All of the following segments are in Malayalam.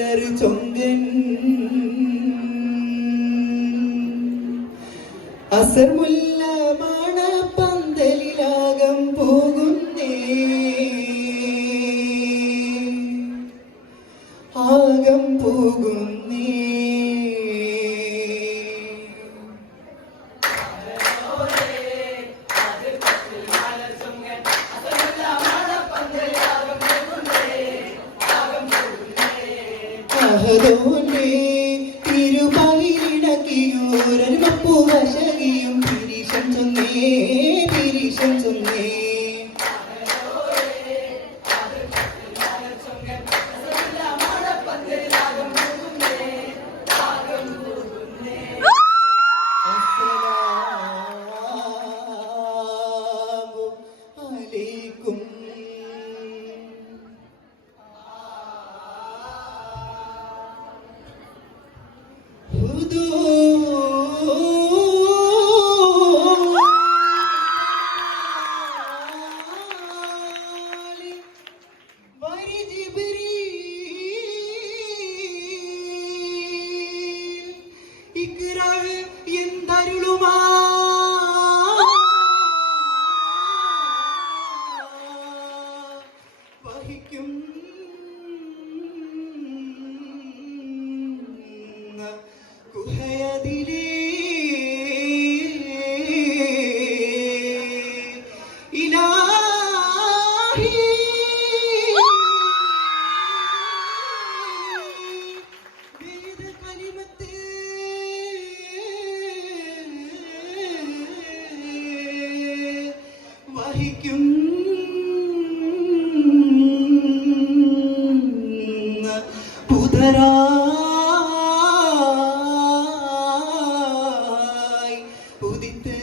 മലർ ചൊങ്കൻ അസർമുല്ല മണപ്പന്തലിലാകം പോകുന്നേ ആകം പോകുന്നേ അഹദോന്റെ തിരുവയിടക്കിയൂരപ്പുവശകിയും പിരിശം ചൊന്നേ പിരിശം ചൊന്നേ വഹിക്കും പുതരായി ഉദിത്ത്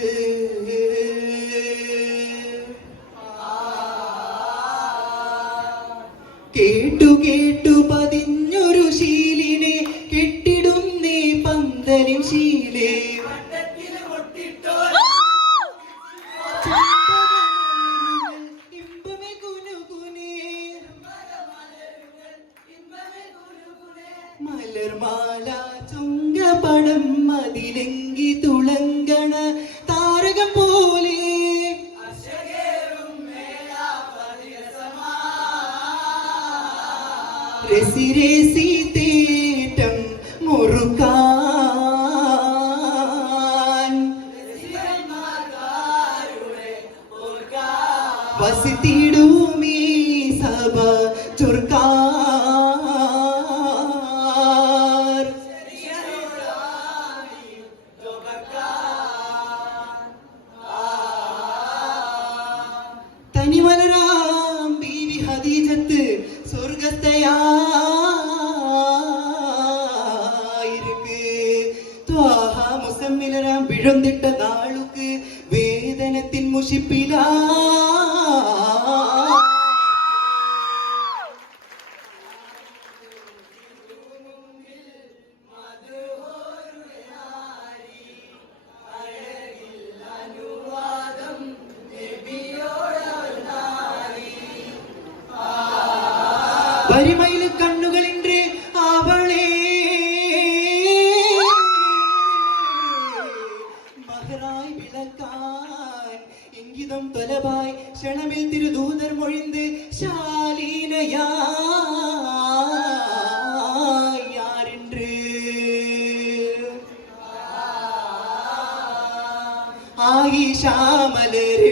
കേട്ടു കേട്ടു പതിഞ്ഞൊരു ശീലിനെ കെട്ടിടുന്നേ പന്തലിൻ ശീലേ മലർമാല ചുങ്കപടം മതിലെങ്കി തുളങ്കണ താരകം പോലെ രസി രസി തേറ്റം മുറുക്കാൻ വസിത്തിടുമീ സഭ ചുർക്കാൻ തനിമലരാം ബീവി ഹദീജത്ത് സ്വർഗത്തയായിருக்கு ത്വാഹ മുസമ്മിലരാം വിഴന്നിട്ട നാളുക്ക് വേദനത്തിൻ മുഷിപ്പിലാ വരിമയില് കണ്ണുകളിൻ്റെ അവളെ മഹറായി വിളക്കാൻ ഇംഗിതം തൊലവായി ക്ഷണമിൽ തിരുദൂതർ മൊഴിந்து ശാലീനയാരെன்று ആയിഷാ മലര്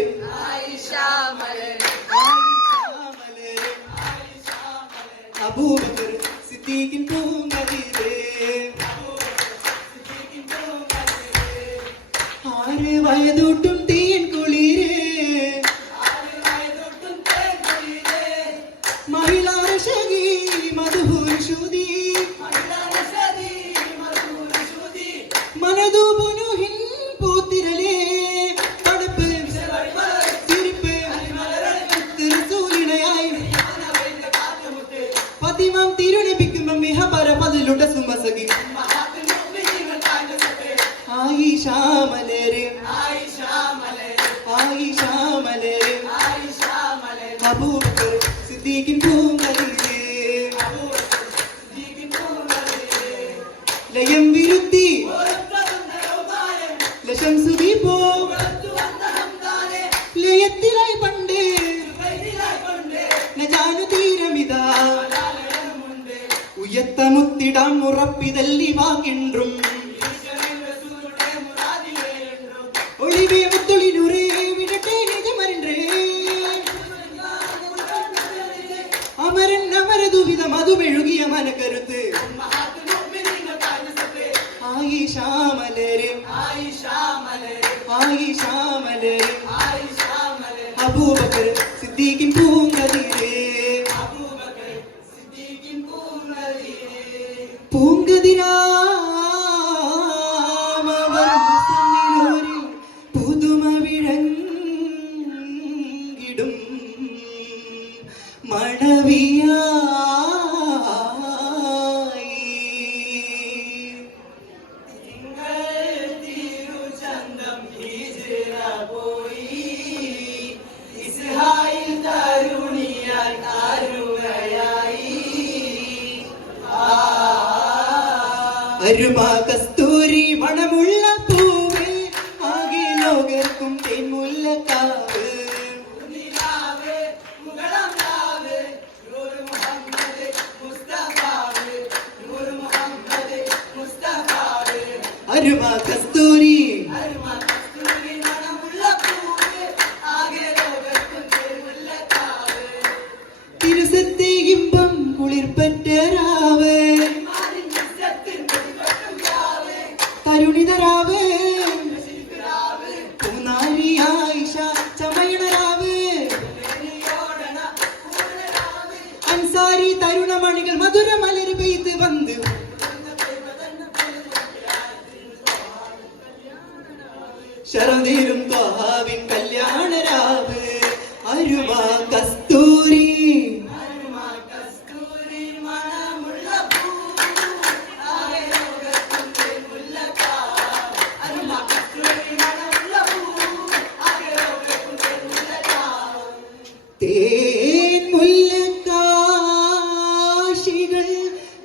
അബൂബക്കർ സിദ്ദീഖിൻ പൂങ്കതിരേ ആറ് വയതൊട്ടും തീൻ കുളിരേ മഹിളാരശകി മധുഹൂർ ശുദി മനദൂബുനുഹിൻ പൂത്തിരലേ തടുപ്പ് തിരുപ്പ് തിരുസൂലിണയായി പതിമാം തിരുനബിക്കുമ്പം മിഹ പരപതിലുട സുമസകി ആയിഷാ മലരെ അബൂബക്കർ സിദ്ദീഖിൻ പൂങ്കതിരേ സുദീപോ ലയത്തിലായി പണ്ട് നജാനു തീരമിതാ ഉയർത്ത മുത്തിടാം ഉറപ്പിതല്ലി വാങ്ങിൻറും ഒളിവിയ മുത്തൊളിനുറേ വിടട്ടെ നിജമരേ അമരൻ അമരദുവിധ മധുമെഴുകിയ മനക്കരുത്ത് ആയിഷാമലരെ അബൂബക്കർ സിദ്ദീഖിൻ പൂങ്കതിരേ പൂങ്കതിരാമവർ മുസന്നിലോരിൽ പുതുമ വിഴങ്ങിടും മണവിയായി അരുമാ കസ്തൂരി മണമുള്ള പൂവ് ആകെ ലോകർക്കും തേൻമുല്ലക്കാവ് അരുമാ കസ്തൂരി തിരുസത്തെ ഇമ്പം കുളിർപ്പറ്റ രാവ് തരുണിതരാവ് പൂനാരി ആയിഷ ചമയണരാവ് അൻസാരി തരുണമണികൾ മധുര മലര് പെയ്ത് വന്ന് ശരതീരും ത്വാഹാവിൻ കല്യാണരാവ് അരുമാ കസ്തൂരി തേൻ മുല്ലക്കാശികൾ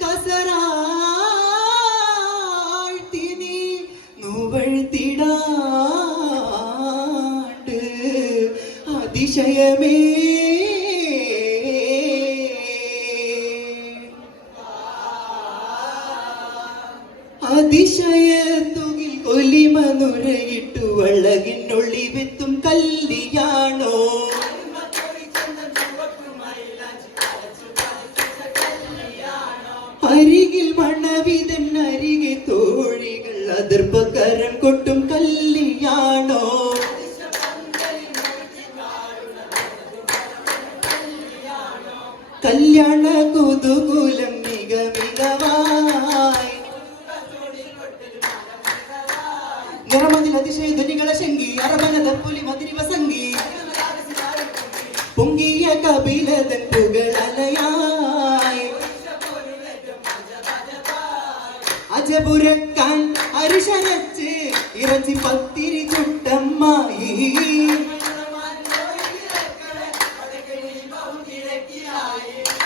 കസറാഴ്ത്തി നീ നുവഴ്ത്തിടാണ്ട് അതിശയമേ അതിശയത്തുകിൽ കൊലിമനുരയിട്ടു വള്ളകിനൊളിവെത്തും കല്ലിയാണോ അരികിൽ മണവിതൻ അരികെ തോഴികൾ അതിർപ്പക്കരം കൊട്ടും കല്ലിയാണോ കല്യാണ കുതുകൂലം മിക മികവായി നിറമതിൽ അതിശയ ധ്വനികളെ ശങ്കി അറബനത പുലി മതിരിവ സംഗി പൊങ്കിയ കപിലതൻ പുകളലയായി അജപുരക്കാൻ അരിശനച്ച് ഇറച്ചി പത്തിരി ചുട്ടമ്മായി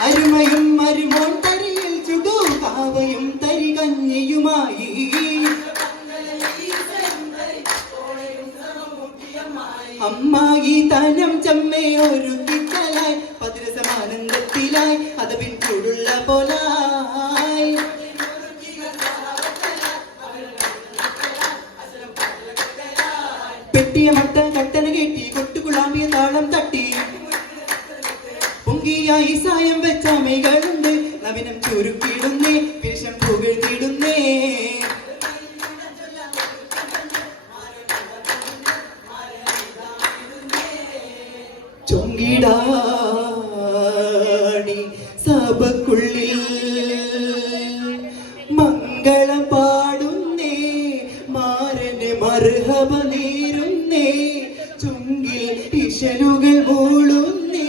അരുമയും മരുമോൻ തരിയിൽ ചുടു കാവയും തരി കഞ്ഞിയുമായി അമ്മായി തനം ചമ്മയൊരു കിട്ടലായി പതിരസമാനന്ദത്തിലായി അത് പിൻചൂടുള്ള പോലായി പെട്ടിയ മട്ട കട്ടന കെട്ടി കൊട്ടുകുളാമ്പിയ താളം തട്ടി പൊങ്കിയായി സായം വെച്ച അമ്മകളുണ്ട് നവീനം ചുരുക്കിയിടുന്നേ വിഷം പുകഴ്ത്തിയിടുന്നേ ചൊങ്കിടാണി സഭക്കുള്ളിൽ മംഗളം പാടുന്നേ മാരന് മർഹബ നേരുന്നേ ചുങ്കിൽ ഇശലുകൾ മൂളുന്നേ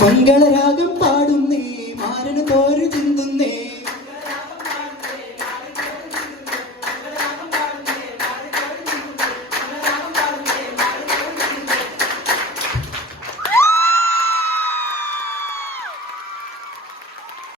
മംഗളരാഗം പാടുന്നേ മാരന് തോരു ചിന്തുന്നേ